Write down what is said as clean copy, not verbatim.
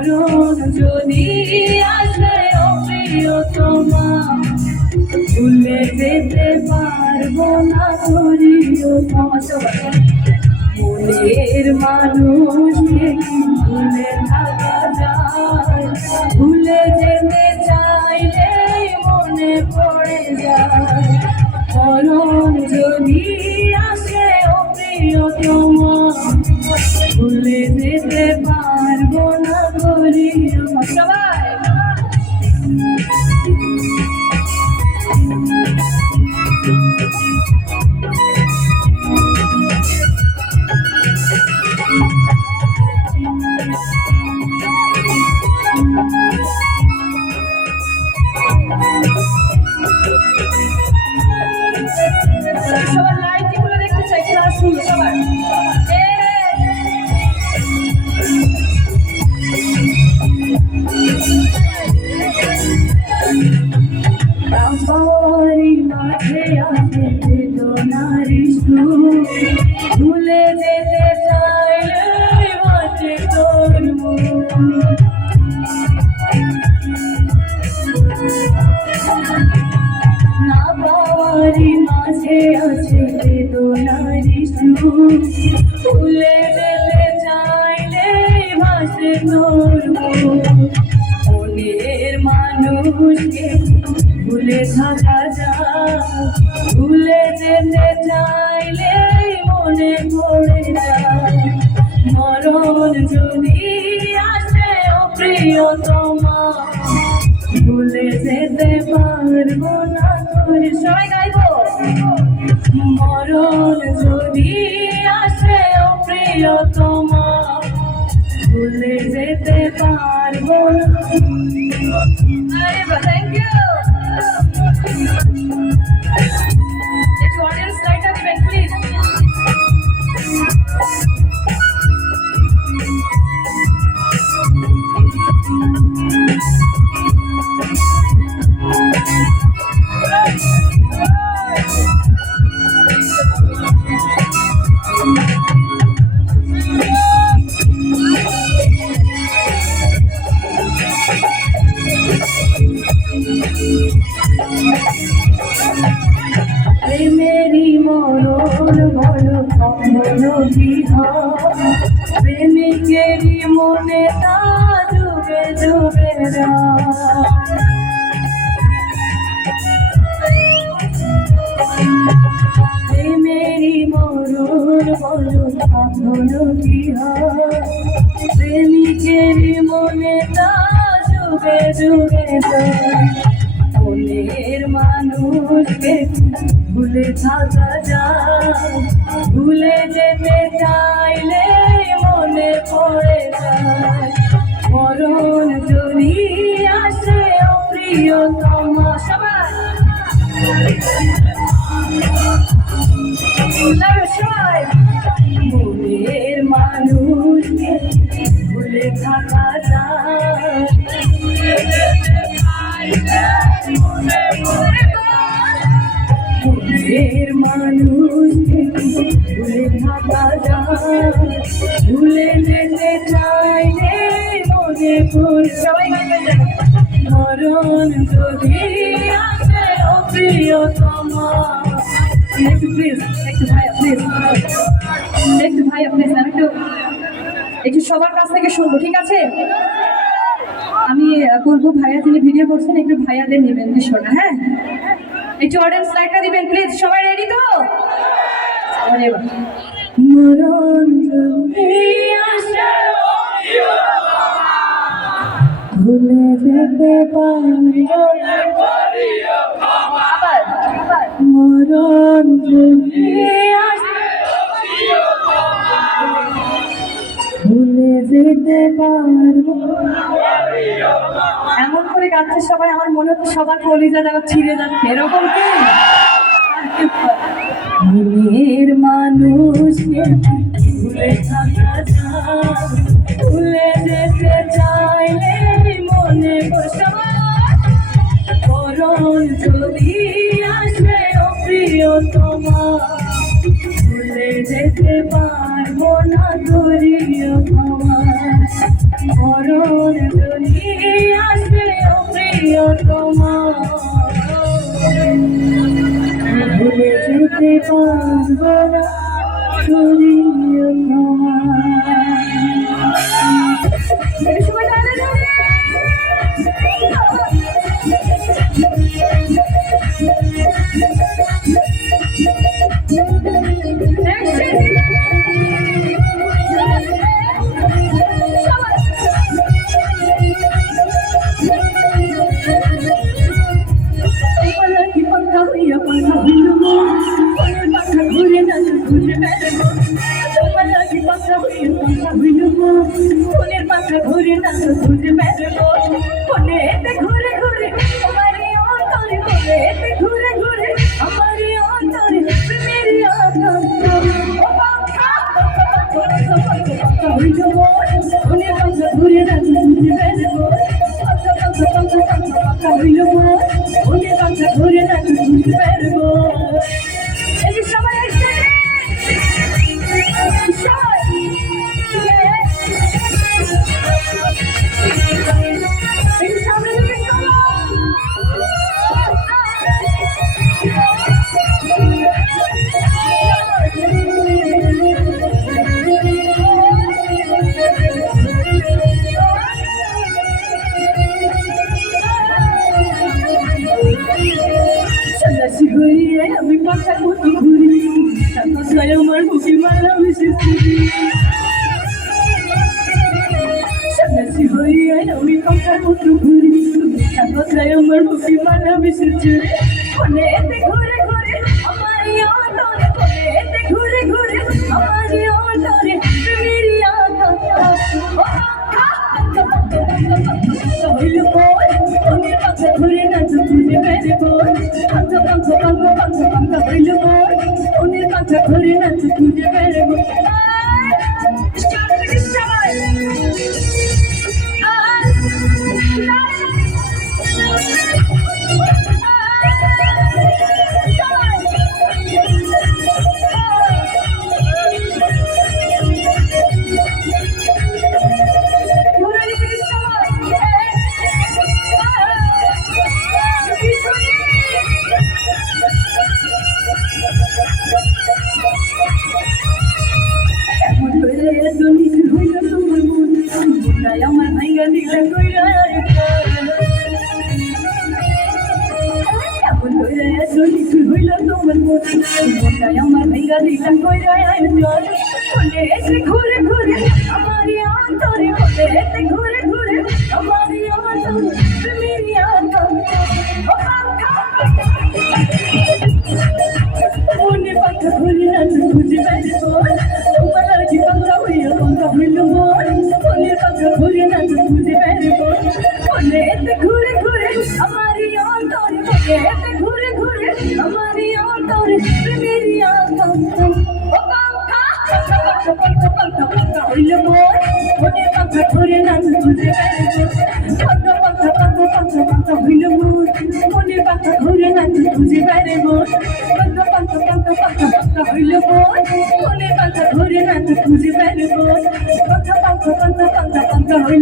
মরণ যদি আসে ও প্রিয়তমা, ভুলে যেতে পারবো না প্রিয়তমা। মনের মানুষকে ভুলে থাকা যায়, ভুলে যেতে চাইলে মনে পড়ে যায়। মরণ যদি আসে ও প্রিয়তমা, ভুলে যেতে পারবো না প্রিয়তমা। সবাই সবার লাইট গুলো দেখতে চাই, ক্লাস গুলো সবার। বাবারি মাঝে আছে বেদনারি সুর, ভুলে যেতে চাইলে বাঁচে তোর মুখ। না বাবারি মাঝে আছে বেদনারি সুর, ভুলে যেতে চাইলে বাঁচে তোর মুখ। মনের মানুষকে ভুলে থাকা যায়, ভুলে যেতে চাইলে মনে পড়ে যায়। মরণ যদি আসে ও প্রিয়তমা, ভুলে যেতে পারবো না তোর। সবাই গাইবো। মরণ যদি আসে ও প্রিয়তমা, ভুলে যেতে পারবো না। আরে থ্যাংক ইউ। একটু অডিয়েন্স লাইটটা দিবেন প্লিজ। প্রেমেরই মরণ বলো কখনো কি হয়, প্রেমিকেরই মনে তা ডুবে ডুবে প্রেমেরই মরণ বলো কখনো কি হয়, প্রেমিকেরই মনে তা ডুবে ডুবে মনের মানুষকে ভুলে থাকা যায়, ভুলে যেতে চাইলে মনে পড়ে যায়। মরণ যদি আসে ও প্রিয়তমা, সবাই মনের মানুষকে ভুলে থাকা যায়, মনের মানুষকে ভুলে থাকা যায়, ভুলে যেতে চাইলে মনে পড়ে। সবাই মরণ যদি আসে ও প্রিয়তমা। একটু প্লিজ, একটু ভাইয়া প্লিজ, একটু ভাইয়া প্লিজ, আমি একটু সবার কাছ থেকে শুনবো, ঠিক আছে? আমি বলবো ভাইয়া যিনি ভিডিও করছেন একটু ভাইয়াদের নেবেন বিষয়টা। হ্যাঁ, একটু অডিয়েন্স লাইটটা দিবেন প্লিজ। সবাই রেডি তো? মরণ যদি আসে ভুলে যেতে পারবো না, মরণ যদি আসে ভুলে যেতে পারবো। এমন করে গাচ্ছে সবাই, আমার মনে হচ্ছে সবার কলিজা যেন ছিঁড়ে যাচ্ছে, এরকম কি? মনের মানুষকে ভুলে থাকা যায়, ভুলে যেতে চাইলে মনে মরণ যদি আসে ও প্রিয়তমা, ভুলে যেতে পারবো না প্রিয়তমা। মরণ মন যদি আসে ও প্রিয়তমা ভুলে যেতে পারবো না প্রিয়তমা। ফুলের পাখা ঘুরে না তো খুঁজে বেড়াবো ফোনেতে ঘুরে ঘুরে আমারই অন্তরে ফোনেতে ঘুরে ঘুরে আমারই অন্তরে প্রেমেরই আনন্দ ও পাখা হইল মন ফুলের পাখা ঘুরে না তো খুঁজে বেড়াবো পাখা হইল মন ফুলের পাখা ঘুরে না তো খুঁজে বেড়াবো। এই যে সবাই সন্ন্যাসী হইয়া আমি পাখা কুটি ঘুরি কথায় আমার বুকে মারা মিশেছি সন্ন্যাসী হইয়া আমি পাখা কুটি ঘুরি কথায় আমার বুকে মারা মিশেছে ফোনেতে ঘুরে ঘুরে আমারই অন্তরে ফোনেতে ঘুরে ঘুরে আমারই অন্তরে প্রেমেরই আনন্দ হইল মন ফোনের পাখা ঘুরে না তো খুঁজে বেড়াবো হইল মন ফোনের পাখা ঘুরে না তো খুঁজে বেড়াবো। আমার ভাইয়া দিলে কইরা এমন কইরা শুনি হইল তোমার মনটাই আমার ভাইয়া দিলে কইরা ফোনেতে ঘুরে ঘুরে আমারই অন্তরে ফোনেতে ঘুরে ঘুরে আমারই অন্তরে প্রেমেরই আনন্দ মনে পাখা ঘুরে না তো খুঁজে বেড়াবো তোমার কি পাখা হইল মন ফোনের পাখা ঘুরে না তো খুঁজে বেড়াবো ফোনেতে ঘুরে ঘুরে আমারই অন্তরে ফোনেতে ঘুরে ঘুরে আমারই অন্তরে প্রেমেরই আনন্দ ও পাখা হইল মন ফোনের পাখা ঘুরে না তো খুঁজে বেড়াবো পাখা হইল মন ফোনের পাখা ঘুরে না তো খুঁজে বেড়াবো পাখা হইল মন ফোনের পাখা ঘুরে না তো খুঁজে বেড়াবো পাখা হইল